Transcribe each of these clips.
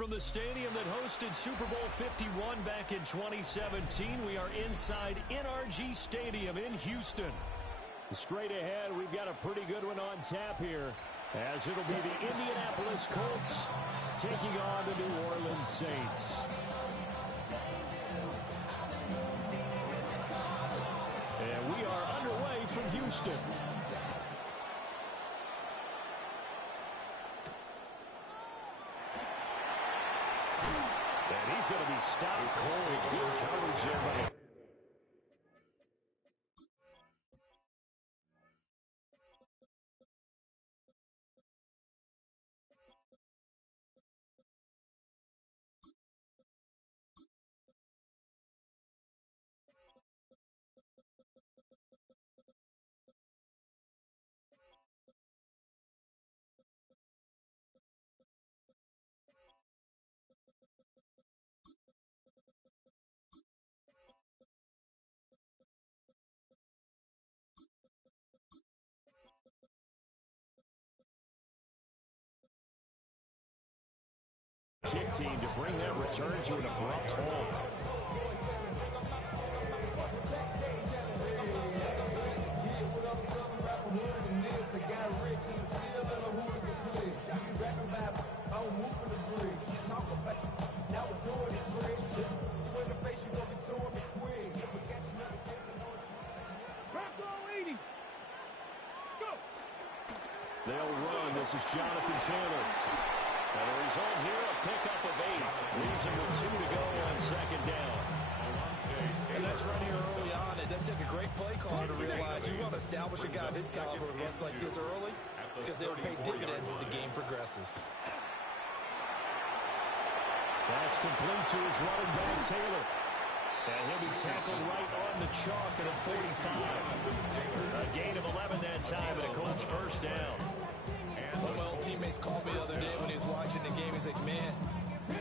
from the stadium that hosted Super Bowl 51 back in 2017. We are inside NRG Stadium in Houston. Straight ahead, we've got a pretty good one on tap here, as it'll be the Indianapolis Colts taking on the New Orleans Saints. And we are underway from Houston. And he's going to be stopped cold. Good coverage there by him. Kick team to bring that return to an abrupt halt. They'll run. This is Jonathan Taylor. And the result here, a pickup of 8. Leaves him with 2 to go on second down. And that's right here early on. It does take a great play caller to realize you want to establish a guy of his caliber who runs like this early, because they'll pay dividends as the game progresses. That's complete to his running back, Taylor. And he'll be tackled right on the chalk at a 45. A gain of 11 that time, and a Colts first down. One of my old teammates called me the other day when he was watching the game. He's like, man,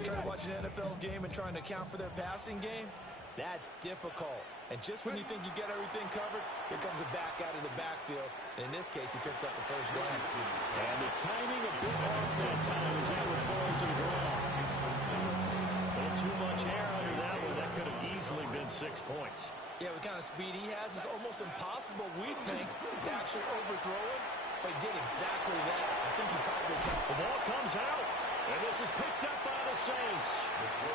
trying to watch an NFL game and trying to account for their passing game, that's difficult. And just when you think you get everything covered, here comes a back out of the backfield. And in this case, he picks up a first down. And the timing a bit off that time as that one falls to the ground. A little too much air under that one. That could have easily been 6 points. Yeah, the kind of speed he has is almost impossible, we think, to actually overthrow him. But he did exactly that. I think he probably dropped. The ball comes out, and this is picked up by the Saints.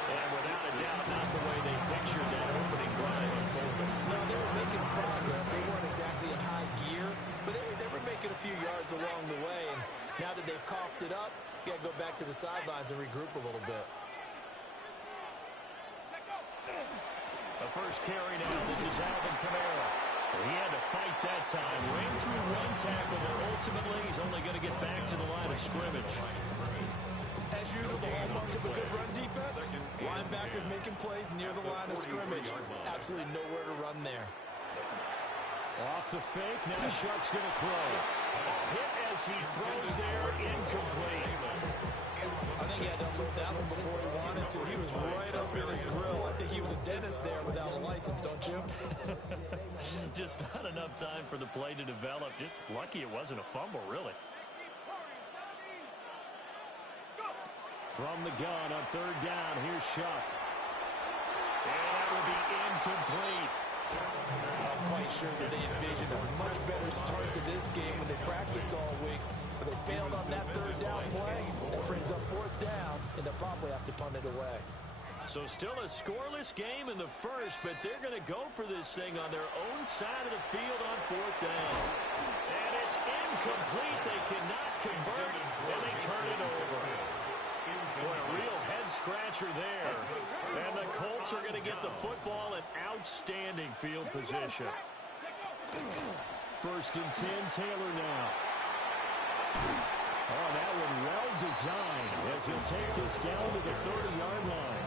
And without a doubt, not the way they pictured that opening drive unfolding. No, they were making progress. They weren't exactly in high gear, but they were making a few yards along the way. And now that they've coughed it up, you got to go back to the sidelines and regroup a little bit. The first carry now. This is Alvin Kamara. He had to fight that time. Ran through one tackle, but ultimately he's only going to get back to the line of scrimmage. As usual, the hallmark of a good run defense, linebackers making plays near the line of scrimmage. Absolutely nowhere to run there. Off the fake, now Sharp's going to throw. Hit as he throws there, incomplete. I think he had to unload that one before he wanted to. He was right up in his grill. I think he was a dentist there without a license, don't you? Just not enough time for the play to develop. Just lucky it wasn't a fumble, really. From the gun on third down, here's Shuck. And that will be incomplete. I'm quite sure that they envisioned a much better start to this game when they practiced all week. But they failed on that third down play. That brings up fourth down, and they'll probably have to punt it away. So still a scoreless game in the first, but they're going to go for this thing on their own side of the field on fourth down. And it's incomplete. They cannot convert, and they turn it over. Boy, a real head-scratcher there. And the Colts are going to get the football in outstanding field position. First and 10, Taylor now. Oh, that one well designed as he'll take this down to the 30-yard line.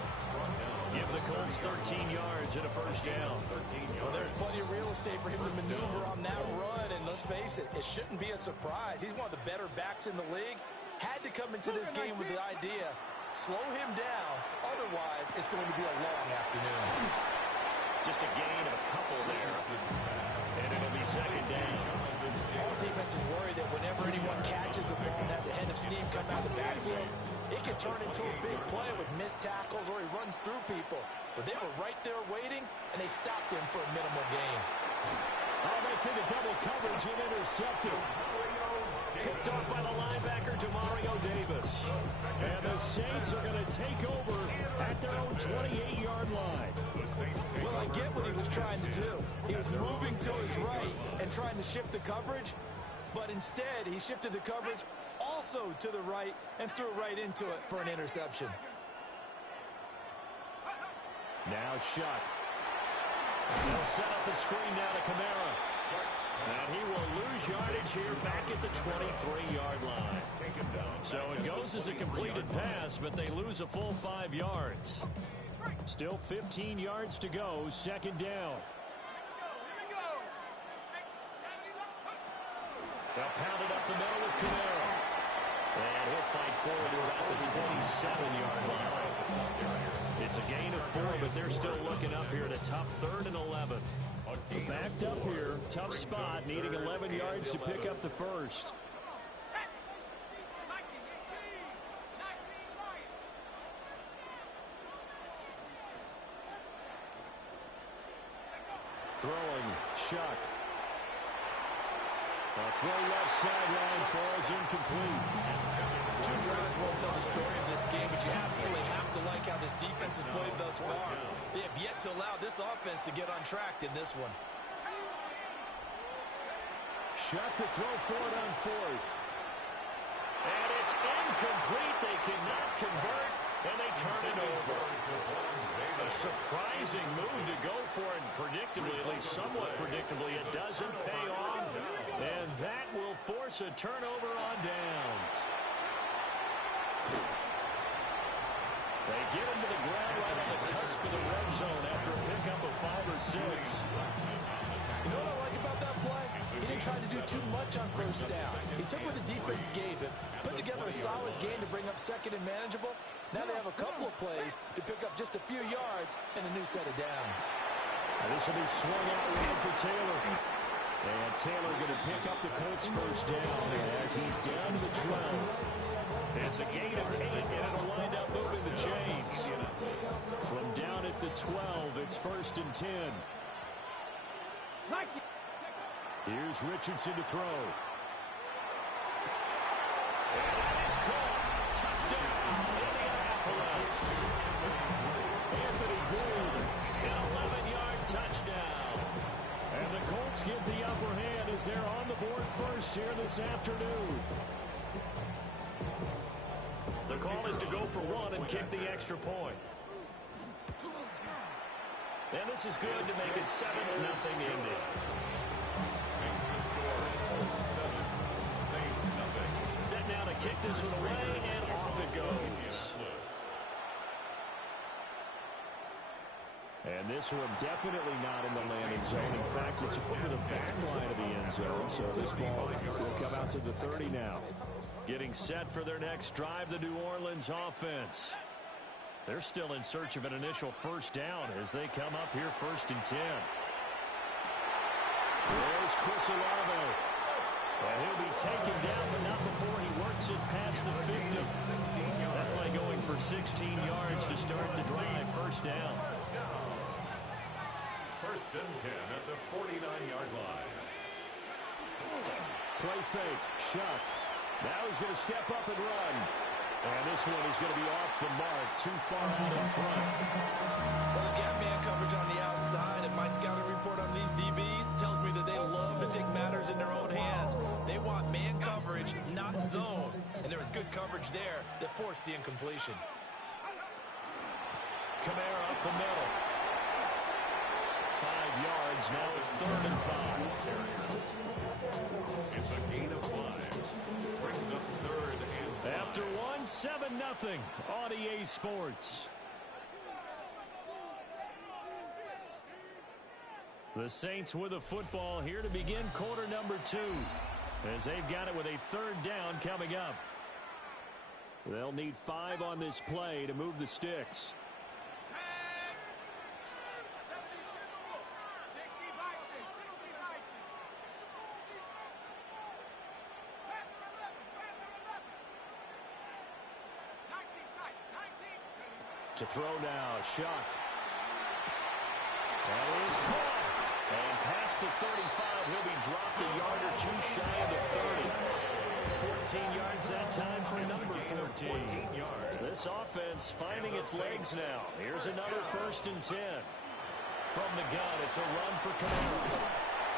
Give the Colts 13 yards and a first down. Well, there's plenty of real estate for him to maneuver on that run, and let's face it, it shouldn't be a surprise. He's one of the better backs in the league. Had to come into this game with the idea, slow him down, otherwise it's going to be a long afternoon. Just a gain of a couple there. And it'll be second down. All defenses worry that whenever anyone catches the ball and has a head of steam coming out of the backfield, it can turn into a big play with missed tackles or he runs through people. But they were right there waiting, and they stopped him for a minimal gain. Oh, that's into double coverage and intercepted. Picked off by the linebacker, Demario Davis. And the Saints are going to take over at their own 28-yard line. Well, I get what he was trying to do. He was moving to his right and trying to shift the coverage, but instead he shifted the coverage also to the right and threw right into it for an interception. Now Shuck. They'll set up the screen now to Kamara. And he will lose yardage here back at the 23-yard line. So it goes as a completed pass, but they lose a full 5 yards. Still 15 yards to go, second down. They'll pound it up the middle with Kamara. And he'll fight forward to about the 27-yard line. It's a gain of 4, but they're still looking up here at a tough 3rd and 11. Backed up here, tough spot, needing 11 yards to pick up the first. Throwing, Shuck. A throw left sideline falls incomplete. 2 drives won't tell the story of this game, but you absolutely have to like how this defense has played thus far. They have yet to allow this offense to get untracked in this one. Shuck to throw for it on 4th. And it's incomplete. They cannot convert, and they turn it over. A surprising move to go for it predictably, at least somewhat predictably. It doesn't pay off, and that will force a turnover on downs. They get him to the ground right on the cusp of the red zone after a pickup of 5 or 6. You know what I like about that play? He didn't try to do too much on first down. He took what the defense gave him, put together a solid gain to bring up second and manageable. Now they have a couple of plays to pick up just a few yards and a new set of downs. And this will be swung out wide for Taylor. And Taylor going to pick up the Colts first down as he's down to the 12. It's a gain of 8, and it'll wind up moving the chains. From down at the 12, it's 1st and 10. Here's Richardson to throw. And that is caught. Touchdown, Indianapolis. Anthony Gould, an 11-yard touchdown. And the Colts get the upper hand as they're on the board first here this afternoon. The call is to go for 1 and kick the extra point. And this is good to make it 7-0 Indy. Set now to kick this one away, and off it goes. And this one definitely not in the landing zone. In fact, it's over the back line of the end zone, so this ball will come out to the 30 now. Getting set for their next drive, the New Orleans offense. They're still in search of an initial first down as they come up here 1st and 10. There's Chris Olave. And he'll be taken down, but not before he works it past the 50. That play going for 16 yards to start the drive, first down. 1st and 10 at the 49-yard line. Play fake, Shuck. Now he's going to step up and run. And this one is going to be off the mark, too far out in front. Well, they've got man coverage on the outside, and my scouting report on these DBs tells me that they love to take matters in their own hands. They want man coverage, not zone. And there was good coverage there that forced the incompletion. Kamara up the middle. 5 yards, now it's 3rd and 5. It's a gain of 5. Brings up 3rd and 5. After 1, 7-0 on EA Sports. The Saints with a football here to begin quarter number 2. As they've got it with a 3rd down coming up. They'll need 5 on this play to move the sticks. To throw now, Shuck. That is caught. And past the 35, he'll be dropped a yard or two shy of the 30. 14 yards that time for number 14. This offense finding its legs now. Here's another 1st and 10. From the gun, it's a run for Kamara.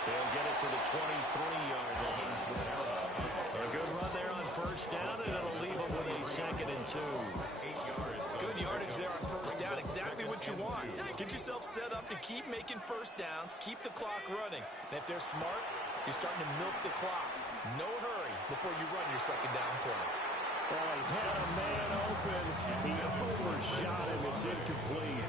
They'll get it to the 23-yard line. A good run there on 1st down, and it'll leave them with a 2nd and 2. Good yardage there on 1st down. Exactly what you want. Get yourself set up to keep making 1st downs, keep the clock running. And if they're smart, you're starting to milk the clock. No hurry before you run your 2nd down play. Well, he had a man open. He overshot him. It's incomplete.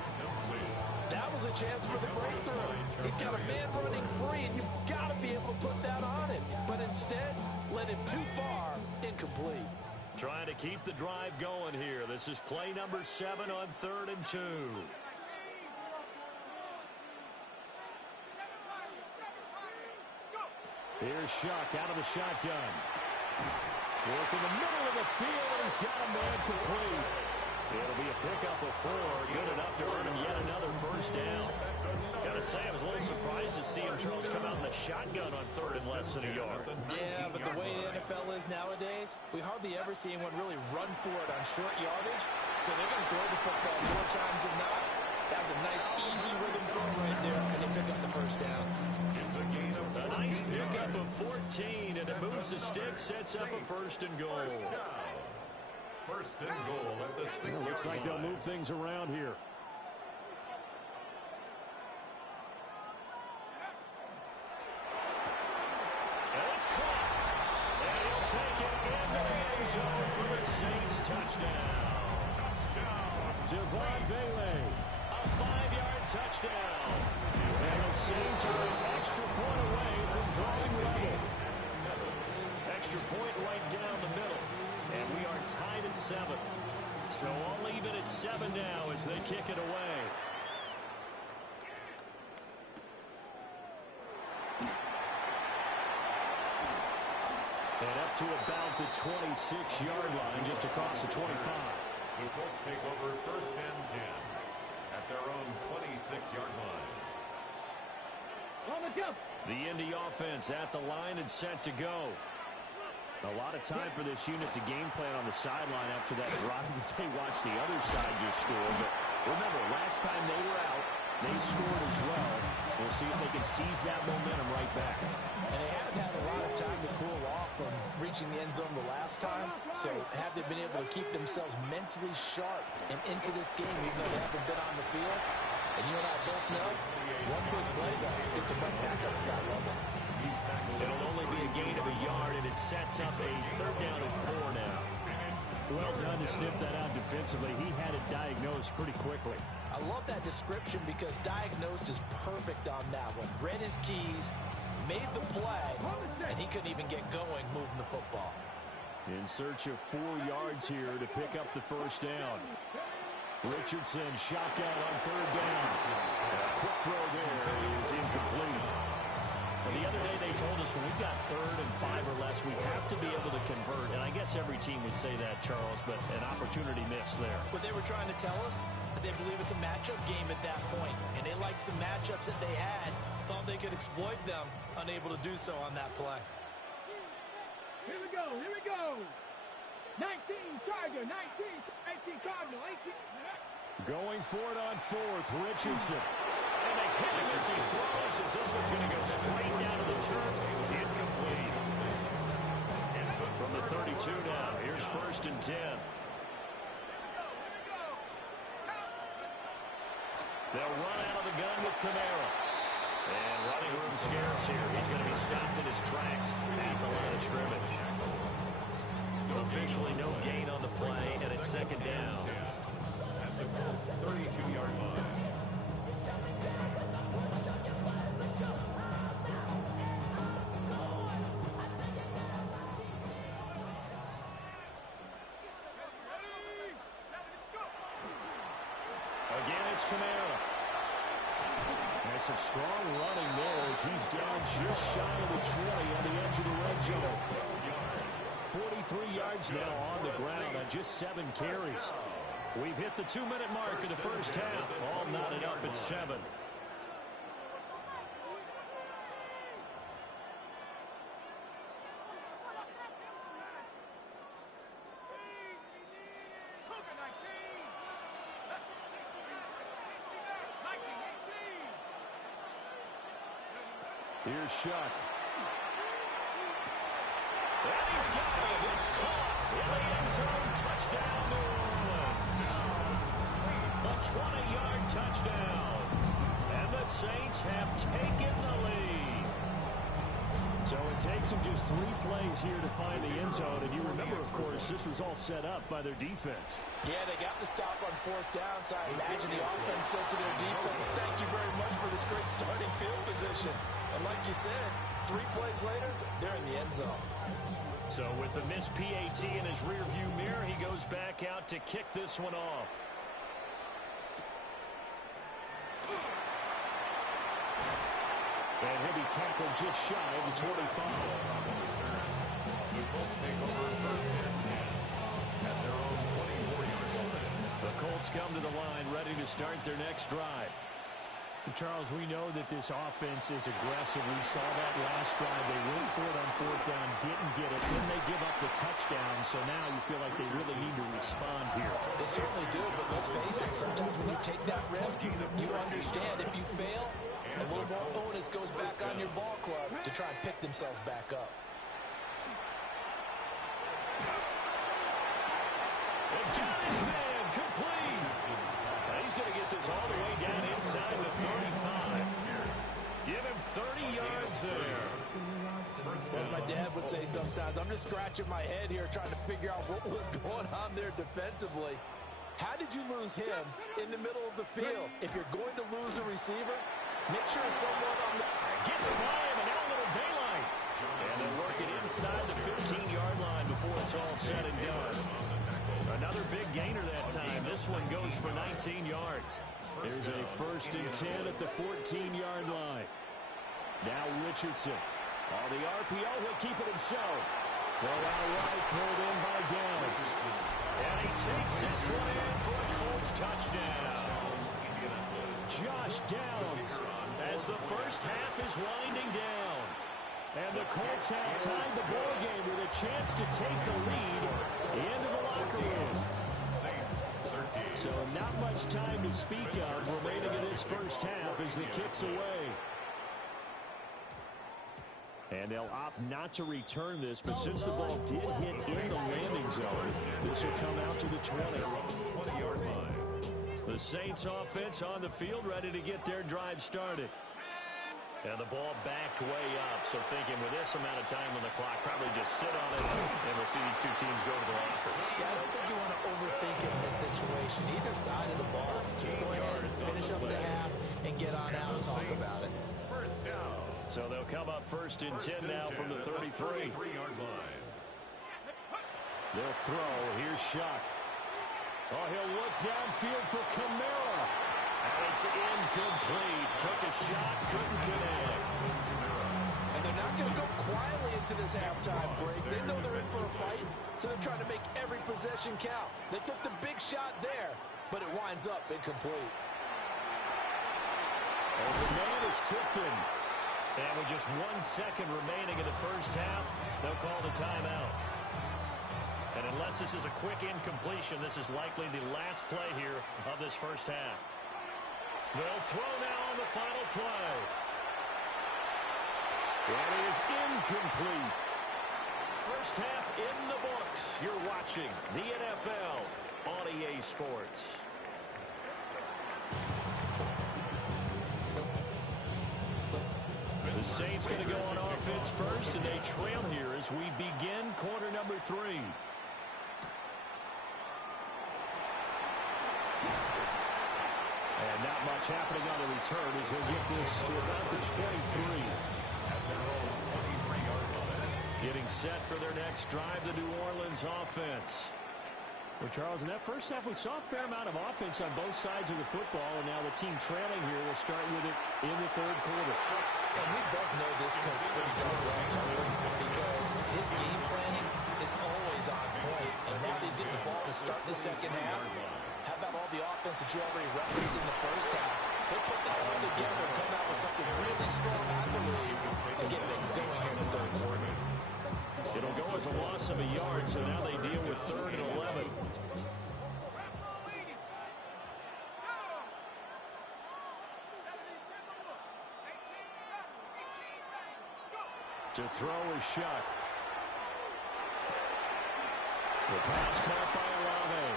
That was a chance for the breakthrough. He's got a man running free, and you've got to be able to put that on him. But instead, led him too far, incomplete. Trying to keep the drive going here. This is play number 7 on 3rd and 2. Here's Shuck out of the shotgun. Work in the middle of the field, and he's got a man complete. It'll be a pickup of 4. Good enough to earn him yet another 1st down. Gotta say, I was a little surprised to see him, Charles, come out in the shotgun on 3rd and less than a yard. Yeah, but the way the NFL is nowadays, we hardly ever see anyone really run for it on short yardage. So they're going to throw the football more times than not. That's a nice, easy rhythm throw right there, and they pick up the 1st down. A nice pickup of 14, and it moves the stick, sets up a 1st and goal. 1st and goal at the 6-yard line. Looks like they'll move things around here. And it's caught. And he'll take it into the end zone for the Saints touchdown. Devon Bailey, a 5-yard touchdown. And the Saints are an extra point away from drawing level. Extra point right down the middle. And we are tied at 7. So I'll leave it at 7 now as they kick it away. And up to about the 26-yard line, just across the 25. The Colts take over 1st and 10 at their own 26-yard line. The Indy offense at the line and set to go. A lot of time for this unit to game plan on the sideline after that drive that they watched the other side just score. But remember, last time they were out, they scored as well. We'll see if they can seize that momentum right back. And they haven't had a lot of time to cool off from reaching the end zone the last time. So have they been able to keep themselves mentally sharp and into this game, even though they haven't been on the field? And you and I both know, one big play gets them right back up to that level. It'll only be a gain of a yard, and it sets up a 3rd down and 4 now. Well done to sniff that out defensively. He had it diagnosed pretty quickly. I love that description because diagnosed is perfect on that one. Read his keys, made the play, and he couldn't even get going moving the football. In search of 4 yards here to pick up the 1st down. Richardson shotgun on 3rd down. A quick throw there is incomplete. And the other day they told us when we've got 3rd and 5 or less, we have to be able to convert. And I guess every team would say that, Charles, but an opportunity missed there. What they were trying to tell us is they believe it's a matchup game at that point, and they liked some matchups that they had, thought they could exploit them, unable to do so on that play. Here we go, here we go. 19 Charger, 19 Cardinal, 18. Going for it on 4th, Richardson. And they hit him as he throws as this one's going to go straight down to the turf. Incomplete. From the 32 now, here's 1st and 10. They'll run out of the gun with Kamara. And running room scarce here. He's going to be stopped in his tracks at the line of scrimmage. Officially no gain on the play, and it's 2nd down. At the Colts 32-yard line. Again, it's Kamara. And some strong running there as he's down just shy of the 20 on the edge of the red zone. 43 yards now on the ground on just 7 carries. We've hit the 2-minute mark of the first half. All knotted up at 7. Here's Shuck. And he's got it. It's caught in the end zone. Touchdown, New Orleans. A 20-yard touchdown. And the Saints have taken the lead. So it takes them just 3 plays here to find the end zone. And you remember, of course, this was all set up by their defense. Yeah, they got the stop on 4th down, so I imagine the offense said to their defense, thank you very much for this great starting field position. And like you said, 3 plays later, they're in the end zone. So with the missed PAT in his rearview mirror, he goes back out to kick this one off. And he'll be tackled just shy of the 25. The Colts take over first and 10 at their own 24-yard line. The Colts come to the line ready to start their next drive. Charles, we know that this offense is aggressive. We saw that last drive. They went for it on 4th down, didn't get it. Then they give up the touchdown. So now you feel like they really need to respond here. They certainly do, but let's face it, sometimes when you take that risk, you understand if you fail, a little more bonus goes back on your ball club to try and pick themselves back up. It's got his man complete. He's going to get this all the way down inside the 35. Give him 30 yards there. As my dad would say sometimes, I'm just scratching my head here trying to figure out what was going on there defensively. How did you lose him in the middle of the field? If you're going to lose a receiver, make sure someone on the... Gets by him, and now a little daylight. And they'll work it inside the 15-yard line before it's all said and done. Another big gainer that time. This one goes for 19 yards. There's a 1st and 10 at the 14-yard line. Now Richardson. On the RPO, he'll keep it himself. Throw out right, pulled in by Downs. And he takes this one in for a Colts touchdown. Josh Downs as the first half is winding down. And the Colts have tied the ball game with a chance to take the lead into the locker room. So not much time to speak of remaining in this first half as the kick's away. And they'll opt not to return this, but since the ball did hit in the landing zone, this will come out to the 20-yard line. The Saints offense on the field ready to get their drive started. And the ball backed way up, so thinking with this amount of time on the clock, probably just sit on it, and we'll see these two teams go to the lockers. Yeah, I don't think you want to overthink it in this situation. Either side of the ball, just go ahead and finish up the half and get on out and talk about it. First down. So they'll come up 1st and 10 now from the 33. 33-yard line. They'll throw. Here's Shuck. Oh, he'll look downfield for Kamara. And it's incomplete. Took a shot, couldn't connect. And they're not going to go quietly into this halftime break. They know they're in for a fight, so they're trying to make every possession count. They took the big shot there, but it winds up incomplete. And the man is tipped in. And with just 1 second remaining in the first half, they'll call the timeout. And unless this is a quick incompletion, this is likely the last play here of this first half. They'll throw now on the final play. That is incomplete. First half in the books. You're watching the NFL on EA Sports. The Saints going to go on offense first, and they trail here as we begin quarter number 3. And not much happening on the return as he'll get this to about the 23. Getting set for their next drive, the New Orleans offense. Well, Charles, in that first half, we saw a fair amount of offense on both sides of the football, and now the team trailing here will start with it in the 3rd quarter. And we both know this coach pretty darn well, because his game planning is always on point. And now he's getting the ball to start the second half. How about all the offense that you already referenced in the first half? He'll put that all together and come out with something really strong, I believe, to get things going here in the third quarter. It'll go as a loss of a yard, so now they deal with 3rd and 11. To throw is Shuck. The pass caught by Olave.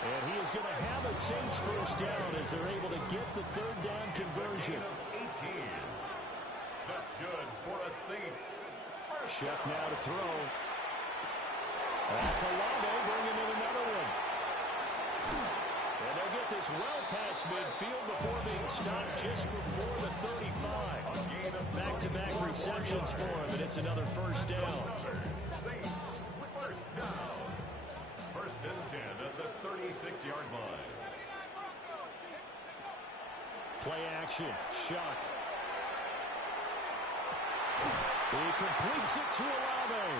And he is going to have a Saints first down as they're able to get the 3rd down conversion. 18. That's good for a Saints. Shuck now to throw. That's Olave bringing in another one. And they'll get this well past midfield before being stopped just before the 35. Back-to-back receptions for him, and it's another first down. Saints, first down. 1st and 10 at the 36-yard line. Play action. Shuck. He completes it to Olave.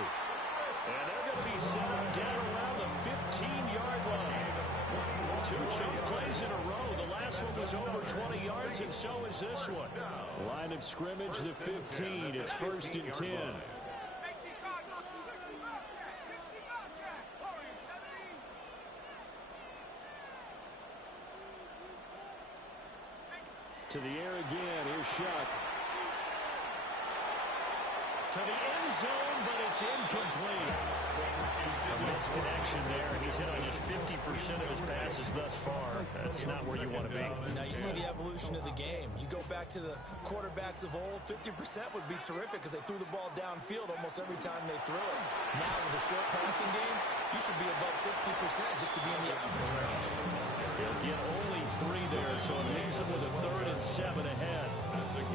And they're going to be settled down around the 15-yard line. 2 chunk plays in a row. The last one was over 20 yards, and so is this one. Line of scrimmage, the 15. It's 1st and 10. To the air again. Here's Shuck. To the end zone, but it's incomplete. A misconnection there. He's hit on just 50% of his passes thus far. That's not where you want to be. Now you see the evolution of the game. You go back to the quarterbacks of old, 50% would be terrific because they threw the ball downfield almost every time they threw it. Now with the short passing game, you should be above 60% just to be in the average range. He'll get only 3 there, so it leaves him with a 3rd and 7 ahead.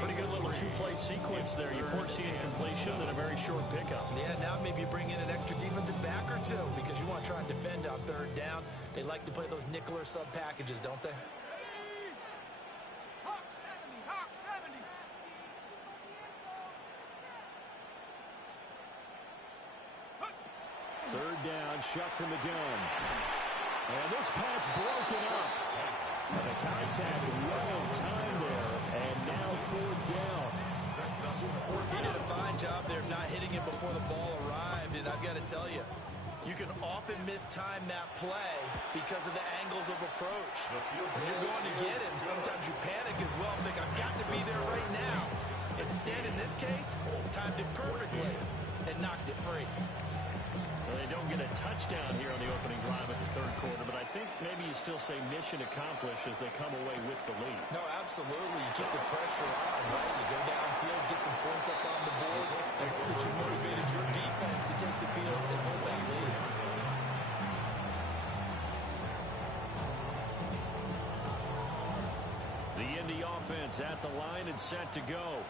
Pretty good little 2-play sequence there. You foresee incompletion and a very short pickup. Yeah, now maybe you bring in an extra defensive back or 2 because you want to try and defend on 3rd down. They like to play those nickel or sub packages, don't they? Hawk 70, Hawk 70. Third down, Shuck from the gun. And this pass broken up. And the contact well of time there. And now 4th down. He did a fine job there of not hitting it before the ball arrived. And I've got to tell you, you can often mistime that play because of the angles of approach. When you're going to get him, sometimes you panic as well and think, I've got to be there right now. Instead, in this case, timed it perfectly and knocked it free. Well, they don't get a touchdown here on the opening drive of the 3rd quarter, but I think maybe you still say mission accomplished as they come away with the lead. No, absolutely. You keep the pressure on, right? You go downfield, get some points up on the board, and hope that you motivated your defense to take the field and hold that lead. The Indy offense at the line and set to go.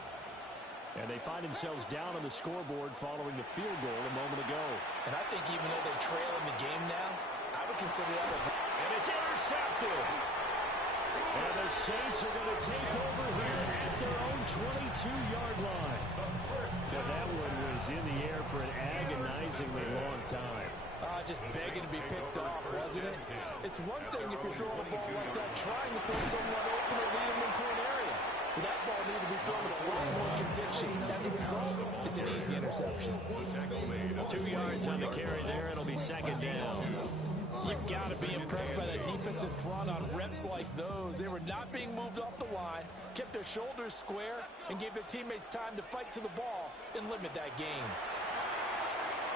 And they find themselves down on the scoreboard following the field goal a moment ago. And I think even though they trail in the game now, I would consider that a... And it's intercepted. And the Saints are going to take over here at their own 22-yard line. But that one was in the air for an agonizingly long time. Just begging to be picked off, wasn't it? It's one thing if you're throwing a ball like that, trying to throw someone open or lead them into an area. But that ball needed to be thrown with a lot more conviction. As a result, it's an easy interception. 2 yards on the carry there. It'll be 2nd down. You've got to be impressed by that defensive front on reps like those. They were not being moved off the line, kept their shoulders square, and gave their teammates time to fight to the ball and limit that gain.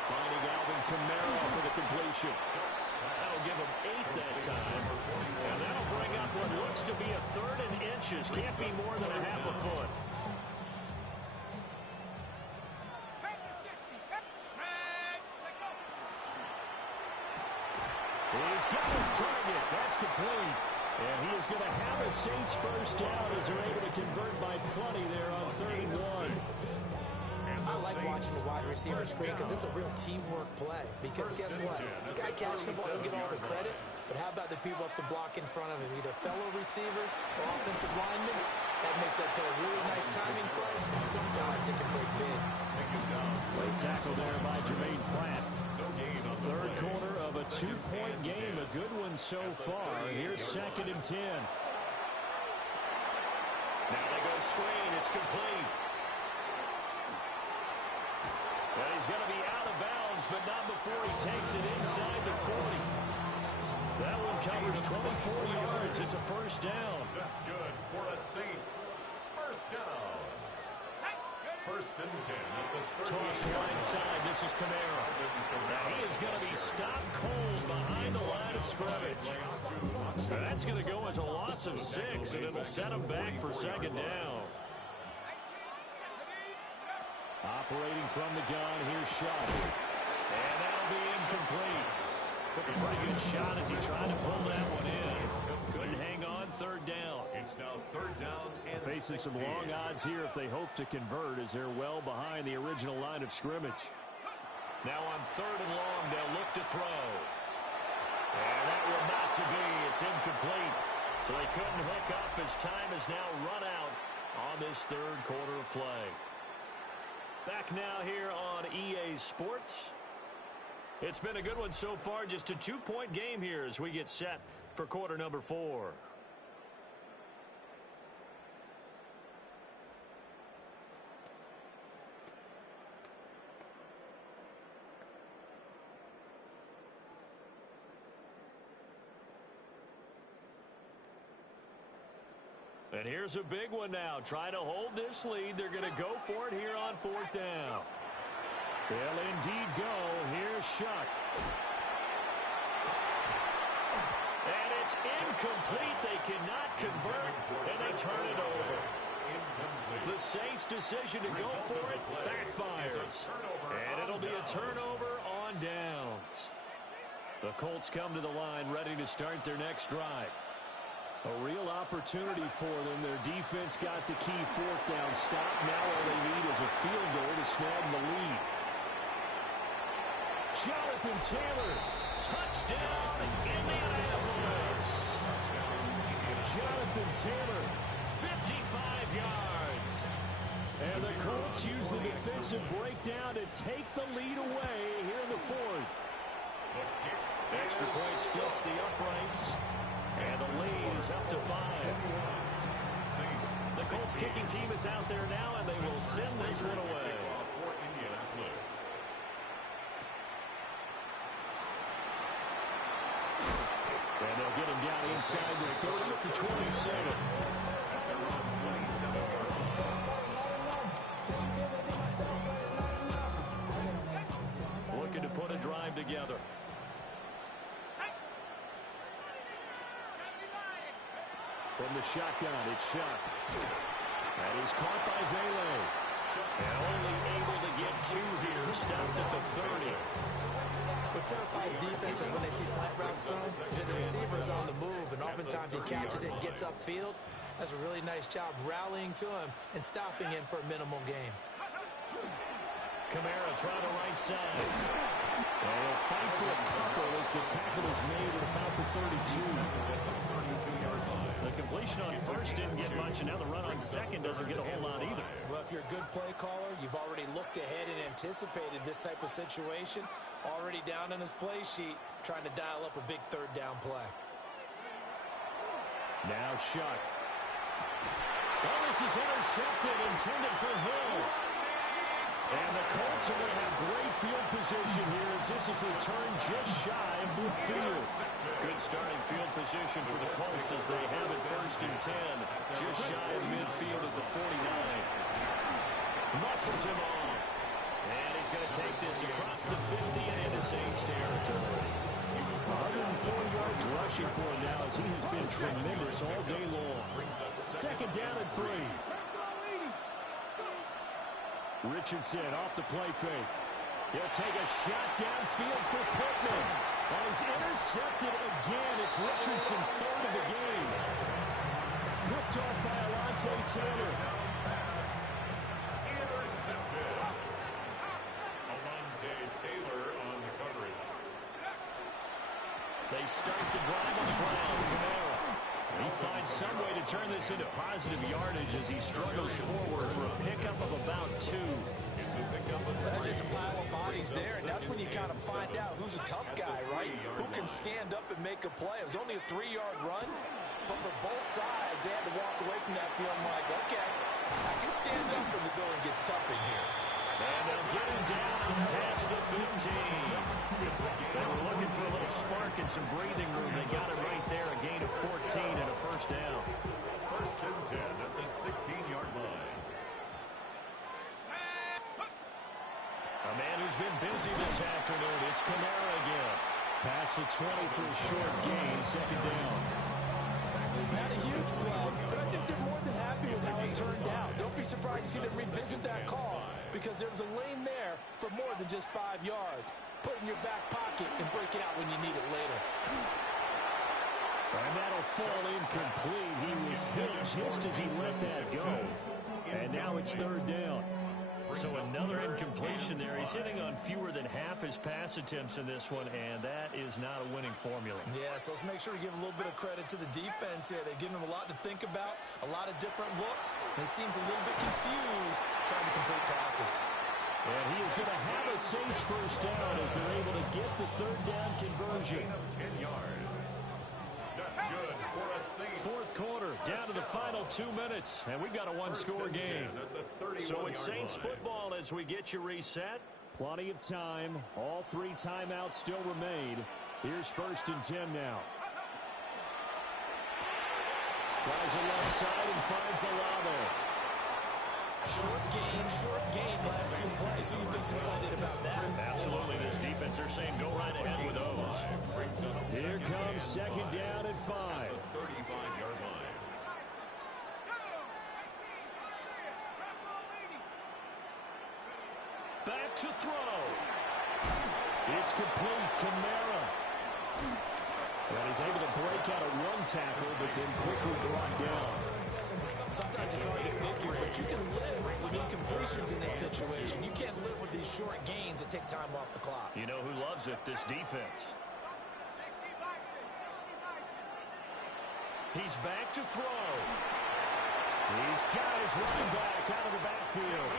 Finding Alvin Kamara for the completion. That'll give him 8 that time. And that'll bring up what looks to be a 3rd and inches. Can't be more than a half a foot. He's got his target. That's complete. And he is going to have a Saints first down as they're able to convert by plenty there on 3rd and 1. I like watching the wide receiver screen because it's a real teamwork play. Because guess what? The guy catching the ball will get all the credit, but how about the people up to block in front of him, either fellow receivers or offensive linemen? That makes that play a really nice timing play, and sometimes it can break big. Great tackle there by Jermaine Pratt. 3rd quarter of a two-point game, a good one so far. Here's 2nd and 10. Now they go screen. It's complete. Well, he's going to be out of bounds, but not before he takes it inside the 40. That one covers 24 yards. It's a first down. That's good for the Saints. First down. First and 10 at the 30. Toss right side. This is Kamara. Now he is going to be stopped cold behind the line of scrimmage. Now that's going to go as a loss of 6, and it'll set him back for 2nd down. Operating from the gun, here's Shuck. And that'll be incomplete. Took a pretty good shot as he tried to pull that one in. Couldn't hang on, 3rd down. It's now 3rd down and Facing 16. some long odds here if they hope to convert, as they're well behind the original line of scrimmage. Now on 3rd and long, they'll look to throw. And that will not to be. It's incomplete. So they couldn't hook up as time is now run out on this 3rd quarter of play. Back now here on EA Sports. It's been a good one so far. Just a 2-point game here as we get set for quarter number 4. And here's a big one now. Trying to hold this lead. They're going to go for it here on 4th down. They'll indeed go. Here's Shuck. And it's incomplete. They cannot convert, and they turn it over. The Saints' decision to go for it backfires. And it'll be a turnover on downs. The Colts come to the line ready to start their next drive. A real opportunity for them. Their defense got the key 4th down stop. Now all they need is a field goal to snag the lead. Jonathan Taylor, touchdown, Indianapolis. Jonathan Taylor, 55 yards. And the Colts use the defensive breakdown to take the lead away here in the 4th. Extra point splits the uprights. And the lead is up to 5. The Colts kicking team is out there now, and they will send this one away. And they'll get him down inside the 30 to 27. Looking to put a drive together. From the shotgun, it's Shuck. That is caught by Vele. And only able to get 2 here, stopped at the 30. What terrifies defenses when they see slant routes thrown is that the receiver is on the move, and oftentimes he catches it and gets upfield. That's a really nice job rallying to him and stopping him for a minimal gain. Kamara trying to right side. And he'll fight for a couple as the tackle is made at about the 32. The completion on 1st didn't get much, and now the run on 2nd doesn't get a whole lot either. Well, if you're a good play caller, you've already looked ahead and anticipated this type of situation. Already down on his play sheet, trying to dial up a big 3rd down play. Now Shuck. Oh, this is intercepted, intended for Hill. And the Colts are going to have great field position here as this is returned just shy of midfield. Good starting field position for the Colts as they have it 1st and 10. Just shy of midfield at the 49. Muscles him off. And he's going to take this across the 50 and into Saints territory. 104 yards rushing for him now as he has been tremendous all day long. 2nd down and 3. Richardson off the play fake. He'll take a shot downfield for Pittman. And he's intercepted again. It's Richardson's 3rd of the game. Picked off by Alontae Taylor. Intercepted. Alontae Taylor on the coverage. They start the drive on the ground. Kamara. He find some way to turn this into positive yardage as he struggles forward for a pickup of about 2. That's just a pile of bodies there, and that's when you kind of find out who's a tough guy, right? Who can stand up and make a play. It was only a 3-yard run, but for both sides, they had to walk away from that feeling like, okay, I can stand up when the going gets tough in here. And they'll get him down past the 15. They were looking for a little spark and some breathing room. They got it right there, a gain of 14 and a first down. First and 10 at the 16-yard line. A man who's been busy this afternoon. It's Kamara again. Past the 20 for a short gain, second down. Not a huge play, but I think they're more than happy with how it turned out. Don't be surprised to see them revisit that call because there was a lane there for more than just 5 yards. Put it in your back pocket and break it out when you need it later. And that'll fall incomplete. He was hit just as he let that go. And now it's third down. So another incompletion there. He's hitting on fewer than half his pass attempts in this one, and that is not a winning formula. Yeah, so let's make sure we give a little bit of credit to the defense here. They've given him a lot to think about, a lot of different looks, and he seems a little bit confused trying to complete passes. And he is going to have a Saints first down as they're able to get the third down conversion. 10 yards. That's good for a Saints. Fourth quarter, down to the final 2 minutes, and we've got a one-score game. So it's Saints football as we get you reset. Plenty of time. All 3 timeouts still remain. Here's first and 10 now. Tries the left side and finds Olave. Short game, last 2 plays. Who do you think's excited about that? Absolutely, this defense, they're saying go right ahead with those. Here comes second down and 5. 35-yard line. Back to throw. It's complete. Kamara. And he's able to break out of 1 tackle, but then quickly brought down. Sometimes it's hard to figure, but you can live with incompletions in this situation. You can't live with these short gains that take time off the clock. You know who loves it? This defense. He's back to throw. He's got his running back out of the backfield.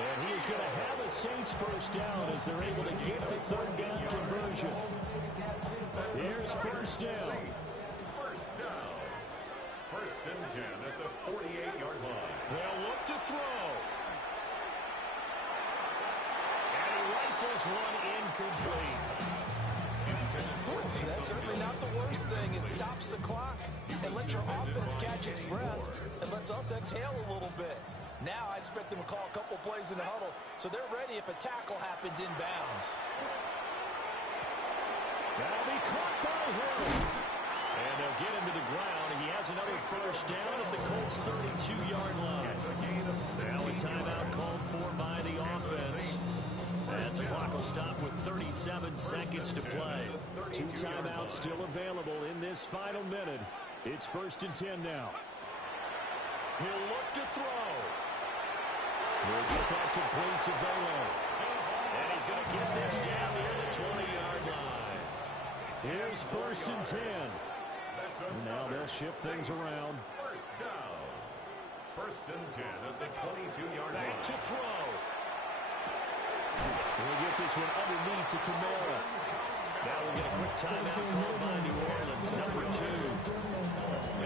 And he is going to have a Saints first down as they're able to get the third down conversion. Here's first down. First down. First and 10 at the 48-yard line. They'll look to throw. And he rifles one incomplete. That's certainly not the worst thing. It stops the clock and lets your offense catch its breath and lets us exhale a little bit. Now I expect them to call a couple plays in the huddle so they're ready if a tackle happens inbounds. That'll be caught by him. And they'll get him to the ground. He has another first down at the Colts' 32-yard line. Now a timeout called for by the offense. As the clock will stop with 37 seconds to play. 2 timeouts still available in this final minute. It's first and 10 now. He'll look to throw. He'll get that complete to Velo. And he's going to get this down near the 20-yard line. Here's first and 10. And now they'll shift things around. First down. First and 10 at the 22-yard line. Back to throw. We'll get this one underneath to Kamara. Now we'll get a quick timeout called by New Orleans, number 2.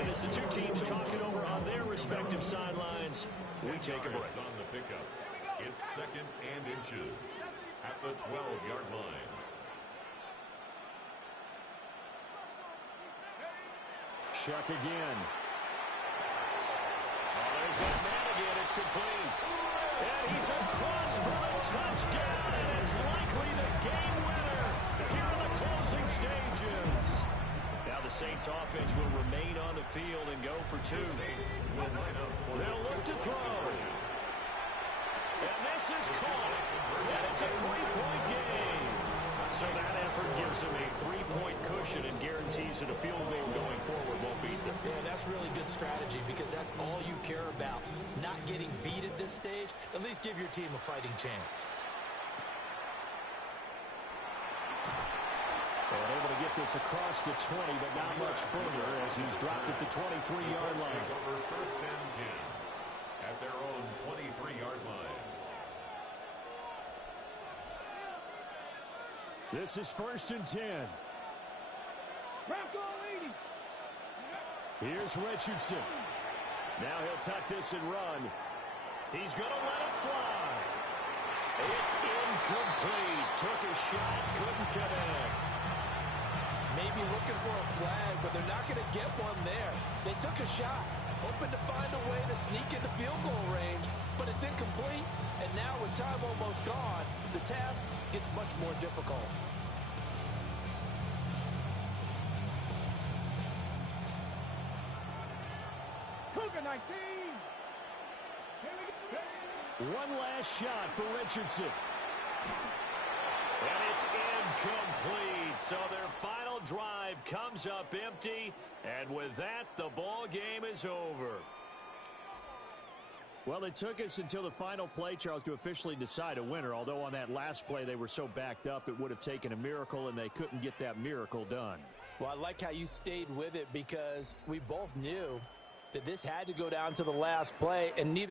And as the 2 teams talking over on their respective sidelines, we take a break. On the pickup. It's second and inches at the 12-yard line. Chuck again. Oh, there's that man again. It's complete. And he's across for a touchdown, and it's likely the game winner here in the closing stages. Now the Saints offense will remain on the field and go for 2. They'll look to throw. And this is caught. And it's a 3-point game. So that effort gives them a 3-point cushion and guarantees that a field goal going forward won't beat them. Yeah, that's really good strategy because that's all you care about. Not getting beat at this stage, at least give your team a fighting chance. And able to get this across the 20, but not much further as he's dropped at the 23-yard line. Over first and 10 at their own 23-yard line. This is first and 10. Bronco leading. Here's Richardson. Now he'll tuck this and run. He's going to let it fly. It's incomplete. Took a shot, couldn't connect. Maybe looking for a flag, but they're not going to get one there. They took a shot, hoping to find a way to sneak into field goal range, but it's incomplete. And now with time almost gone, the task gets much more difficult. Cougar 19. Here we go. One last shot for Richardson. And it's incomplete. So their final drive comes up empty. And with that, the ball game is over. Well, it took us until the final play, Charles, to officially decide a winner. Although on that last play they were so backed up, it would have taken a miracle, and they couldn't get that miracle done. Well, I like how you stayed with it because we both knew that this had to go down to the last play, and neither